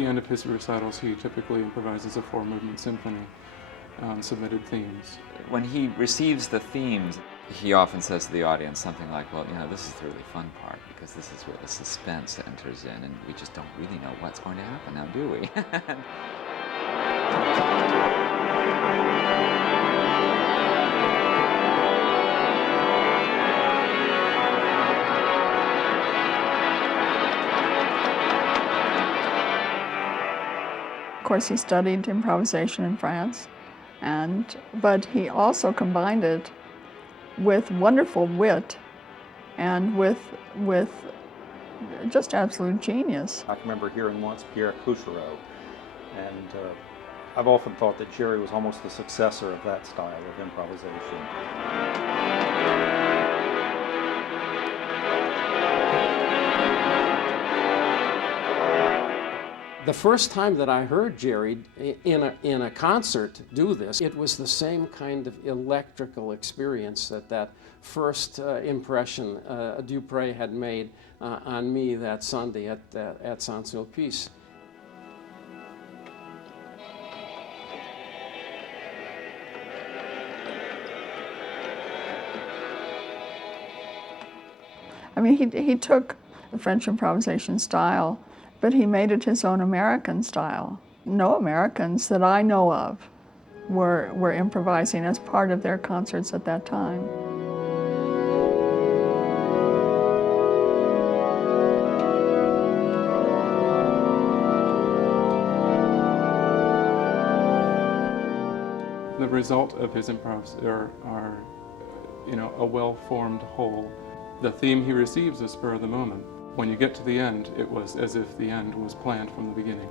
the end of his recitals, he typically improvises a 4-movement symphony on submitted themes. When he receives the themes, he often says to the audience something like, well, this is the really fun part, because this is where the suspense enters in, and we just don't really know what's going to happen now, do we? Of course, he studied improvisation in France, but he also combined it with wonderful wit and with just absolute genius. I can remember hearing once Pierre Couchereau, and I've often thought that Gerre was almost the successor of that style of improvisation. The first time that I heard Gerre in a concert do this, it was the same kind of electrical experience that first impression Dupré had made on me that Sunday at Saint-Sulpice. I mean, he took the French improvisation style, but he made it his own American style. No Americans that I know of were improvising as part of their concerts at that time. The result of his improvs are a well-formed whole. The theme he receives is spur of the moment. When you get to the end, it was as if the end was planned from the beginning.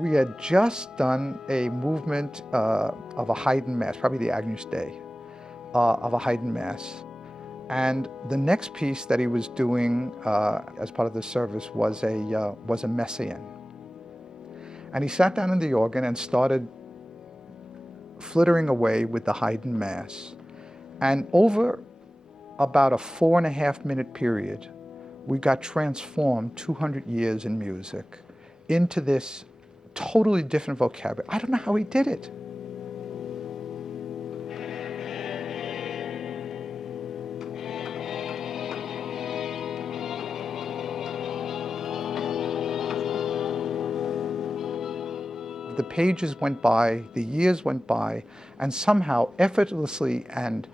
We had just done a movement of a Haydn Mass, probably the Agnus Dei, of a Haydn Mass. And the next piece that he was doing as part of the service was a Messiaen. And he sat down in the organ and started flittering away with the Haydn Mass. And over about a 4.5-minute period, we got transformed 200 years in music into this totally different vocabulary. I don't know how he did it. The pages went by, the years went by, and somehow, effortlessly and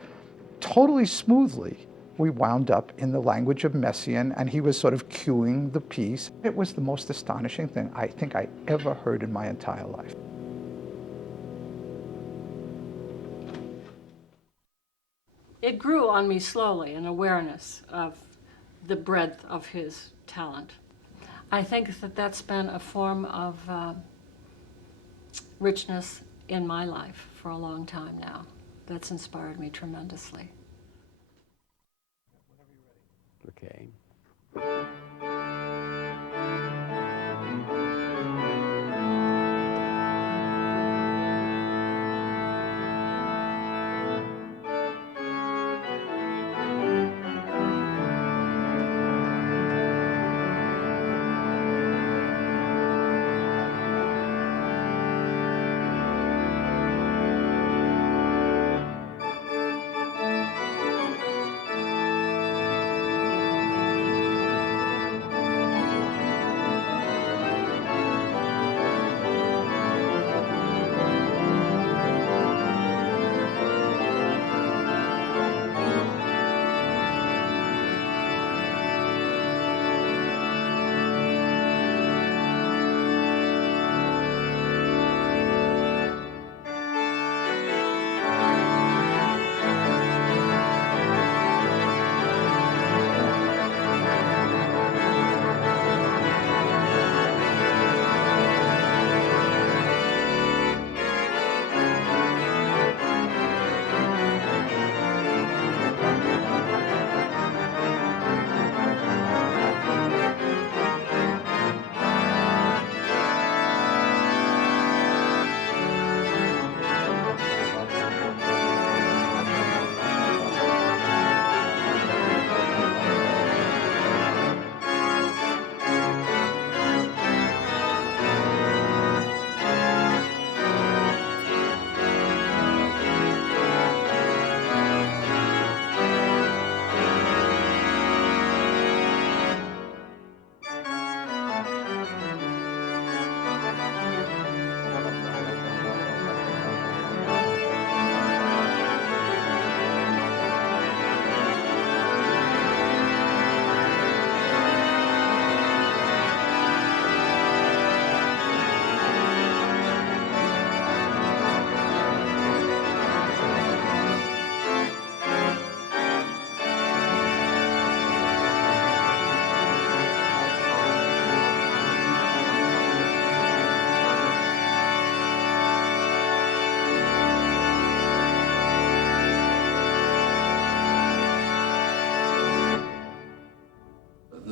totally smoothly, we wound up in the language of Messiaen, and he was sort of cueing the piece. It was the most astonishing thing I think I ever heard in my entire life. It grew on me slowly, an awareness of the breadth of his talent. I think that that's been a form of richness in my life for a long time now. That's inspired me tremendously. Okay.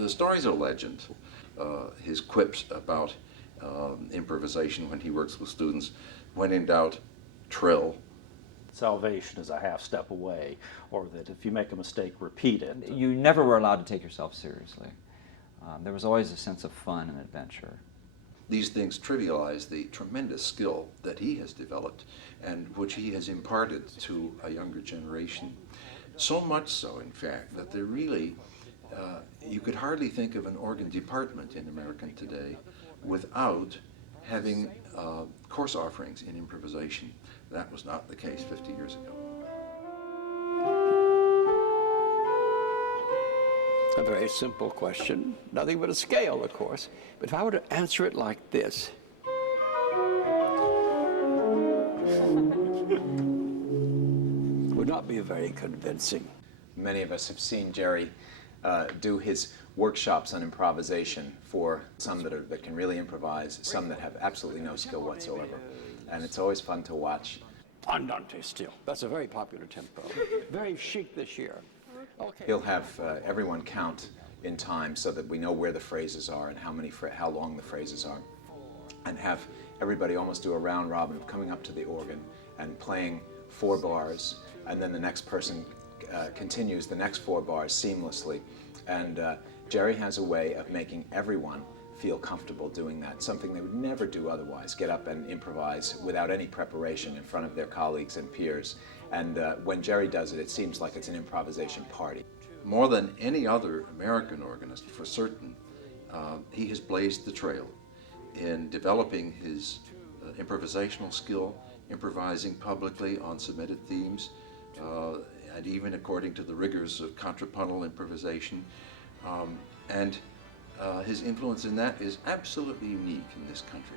the story's a legend. His quips about improvisation when he works with students, when in doubt, trill. Salvation is a half step away, or that if you make a mistake, repeat it. You never were allowed to take yourself seriously. There was always a sense of fun and adventure. These things trivialize the tremendous skill that he has developed and which he has imparted to a younger generation. So much so, in fact, that there really, you could hardly think of an organ department in America today without having course offerings in improvisation. That was not the case 50 years ago. A very simple question, nothing but a scale, of course. But if I were to answer it like this, it would not be very convincing. Many of us have seen Gerre do his workshops on improvisation, for some that can really improvise, some that have absolutely no skill whatsoever. And it's always fun to watch. Andante still. That's a very popular tempo. Very chic this year. Okay. He'll have everyone count in time so that we know where the phrases are and how long the phrases are, and have everybody almost do a round robin of coming up to the organ and playing 4 bars, and then the next person continues the next 4 bars seamlessly. And Gerre has a way of making everyone feel comfortable doing that, something they would never do otherwise, get up and improvise without any preparation in front of their colleagues and peers. And when Gerre does it, it seems like it's an improvisation party. More than any other American organist, for certain, he has blazed the trail in developing his improvisational skill, improvising publicly on submitted themes, and even according to the rigors of contrapuntal improvisation. His influence in that is absolutely unique in this country.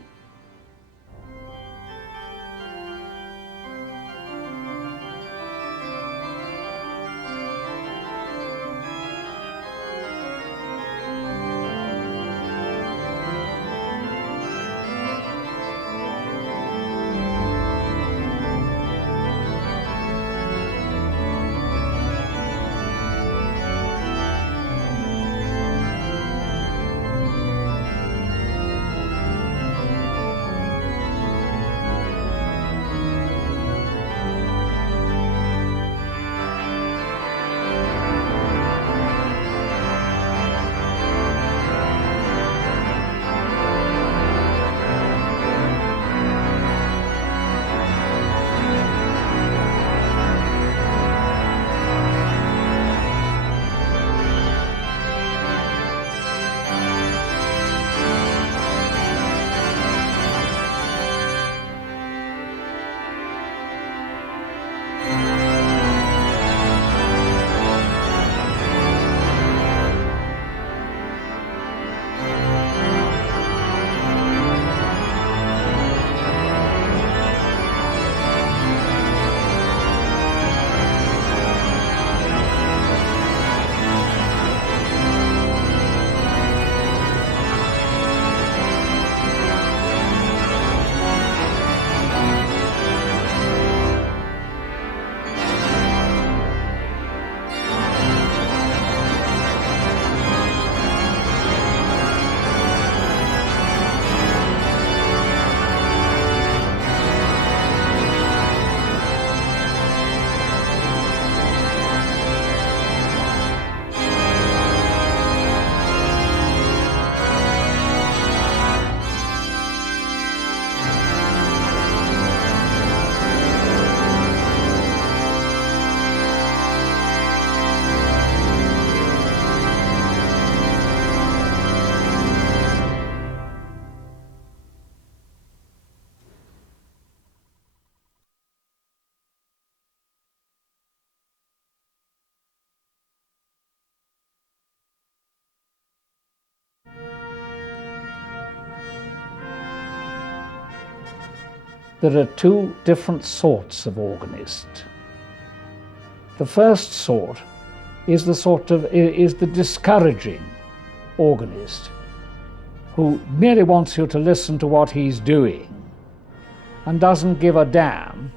There are 2 different sorts of organist. The first sort is the discouraging organist, who merely wants you to listen to what he's doing and doesn't give a damn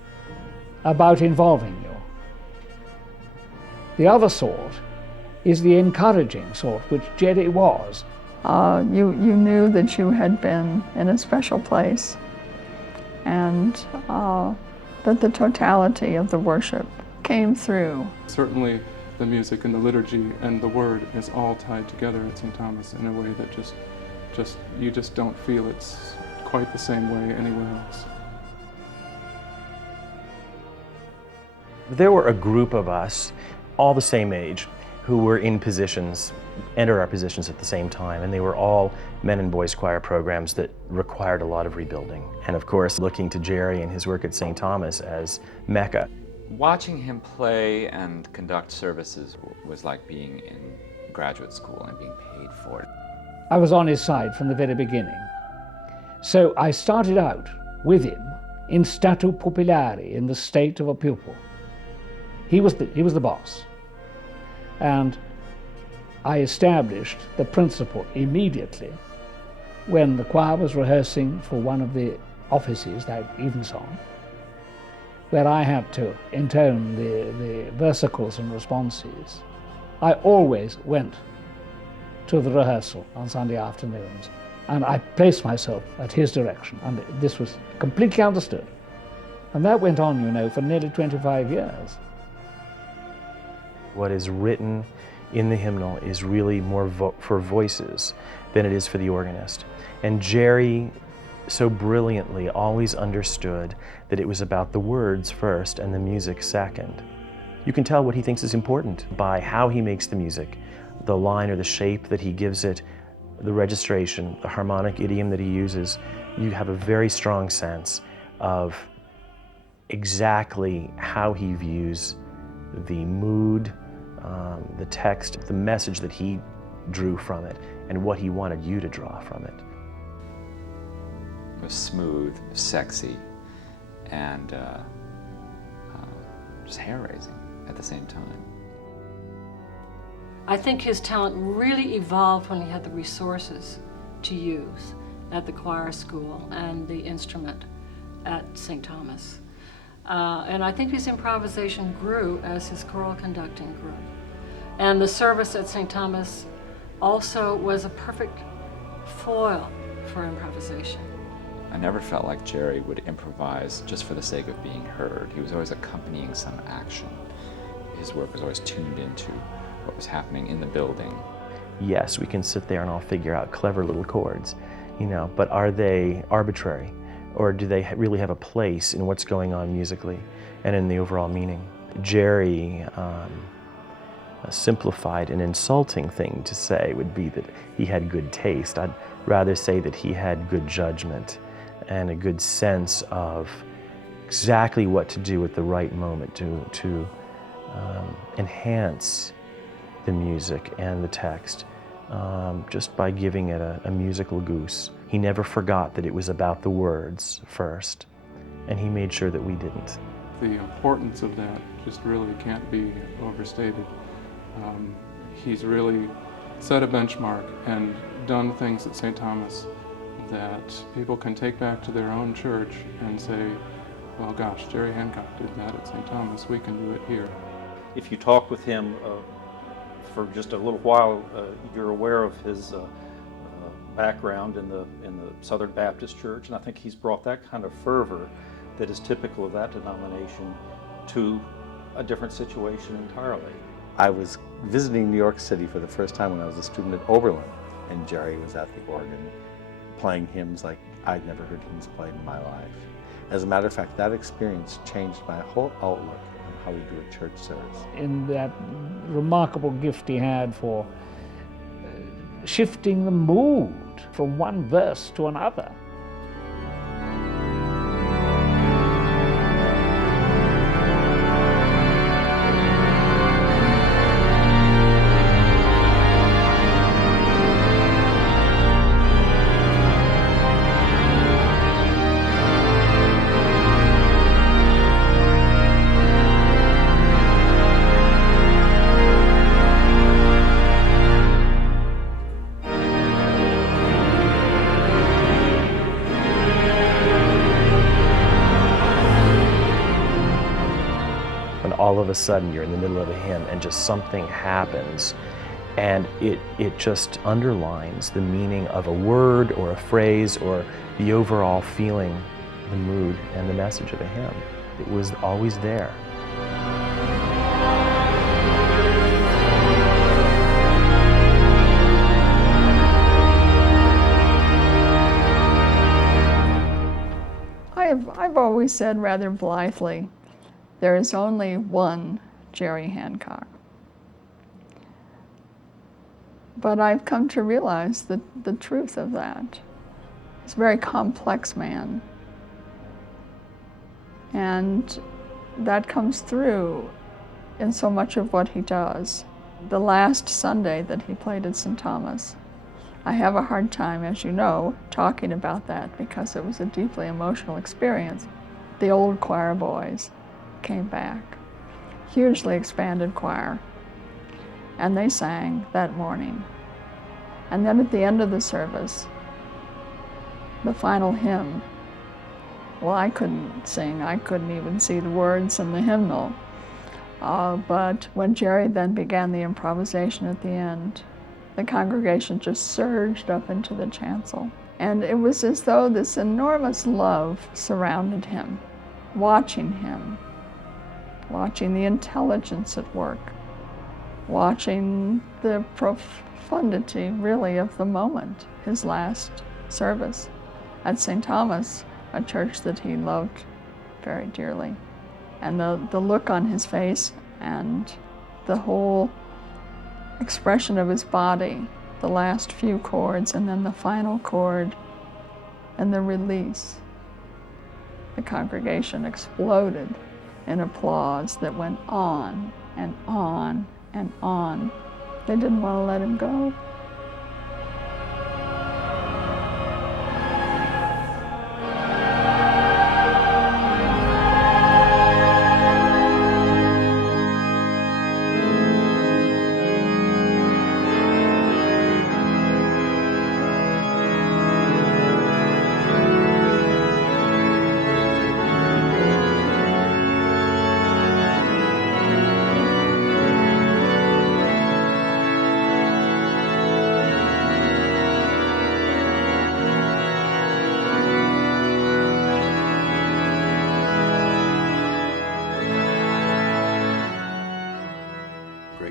about involving you. The other sort is the encouraging sort, which Gerre was. You knew that you had been in a special place, and that the totality of the worship came through. Certainly the music and the liturgy and the word is all tied together at St. Thomas in a way that you just don't feel it's quite the same way anywhere else. There were a group of us, all the same age, who were in positions, entered our positions at the same time, and they were all men and boys choir programs that required a lot of rebuilding. And of course, looking to Gerre and his work at St. Thomas as Mecca. Watching him play and conduct services was like being in graduate school and being paid for it. I was on his side from the very beginning. So I started out with him in statu pupillare, in the state of a pupil. He was the boss. And I established the principle immediately when the choir was rehearsing for one of the offices, that evensong, where I had to intone the versicles and responses. I always went to the rehearsal on Sunday afternoons, and I placed myself at his direction, and this was completely understood. And that went on, you know, for nearly 25 years. What is written in the hymnal is really more for voices than it is for the organist. And Gerre so brilliantly always understood that it was about the words first and the music second. You can tell what he thinks is important by how he makes the music, the line or the shape that he gives it, the registration, the harmonic idiom that he uses. You have a very strong sense of exactly how he views the mood, the text, the message that he drew from it, and what he wanted you to draw from it. It was smooth, sexy, and just hair-raising at the same time. I think his talent really evolved when he had the resources to use at the choir school and the instrument at St. Thomas. And I think his improvisation grew as his choral conducting grew. And the service at St. Thomas also was a perfect foil for improvisation. I never felt like Gerre would improvise just for the sake of being heard. He was always accompanying some action. His work was always tuned into what was happening in the building. Yes, we can sit there and all figure out clever little chords, you know, but are they arbitrary? Or do they really have a place in what's going on musically and in the overall meaning? Gerre, a simplified and insulting thing to say would be that he had good taste. I'd rather say that he had good judgment and a good sense of exactly what to do at the right moment to enhance the music and the text just by giving it a musical goose. He never forgot that it was about the words first, and he made sure that we didn't. The importance of that just really can't be overstated. He's really set a benchmark and done things at St. Thomas that people can take back to their own church and say, well, gosh, Gerre Hancock did that at St. Thomas, we can do it here. If you talk with him for just a little while, you're aware of his background in the Southern Baptist Church, and I think he's brought that kind of fervor that is typical of that denomination to a different situation entirely. I was visiting New York City for the first time when I was a student at Oberlin, and Gerre was at the organ playing hymns like I'd never heard hymns played in my life. As a matter of fact, that experience changed my whole outlook on how we do a church service. In that remarkable gift he had for shifting the mood from one verse to another. All of a sudden you're in the middle of a hymn and just something happens And it just underlines the meaning of a word or a phrase or the overall feeling, the mood, and the message of a hymn. It was always there. I've always said rather blithely, there is only one Gerre Hancock. But I've come to realize the truth of that. He's a very complex man. And that comes through in so much of what he does. The last Sunday that he played at St. Thomas, I have a hard time, as you know, talking about that because it was a deeply emotional experience. The old choir boys came back, hugely expanded choir, and they sang that morning. And then at the end of the service, the final hymn, well, I couldn't sing, I couldn't even see the words in the hymnal. But when Gerre then began the improvisation at the end, the congregation just surged up into the chancel. And it was as though this enormous love surrounded him, watching the intelligence at work, watching the profundity, really, of the moment, his last service at St. Thomas, a church that he loved very dearly. And the look on his face and the whole expression of his body, the last few chords and then the final chord and the release. The congregation exploded in applause that went on and on and on. They didn't want to let him go.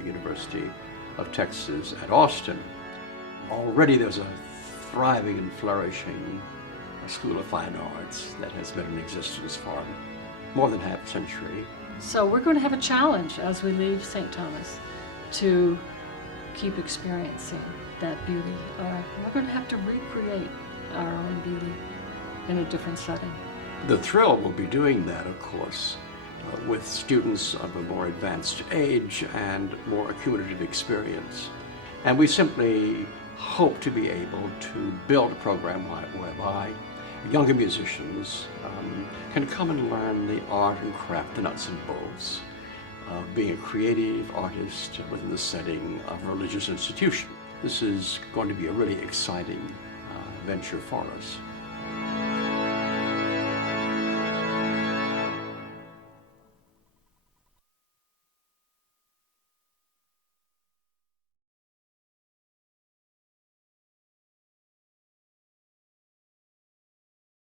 University of Texas at Austin. Already there's a thriving and flourishing School of Fine Arts that has been in existence for more than half a century. So we're going to have a challenge as we leave St. Thomas to keep experiencing that beauty. We're going to have to recreate our own beauty in a different setting. The thrill will be doing that, of course, with students of a more advanced age and more accumulative experience. And we simply hope to be able to build a program whereby younger musicians can come and learn the art and craft, the nuts and bolts of being a creative artist within the setting of a religious institution. This is going to be a really exciting venture for us.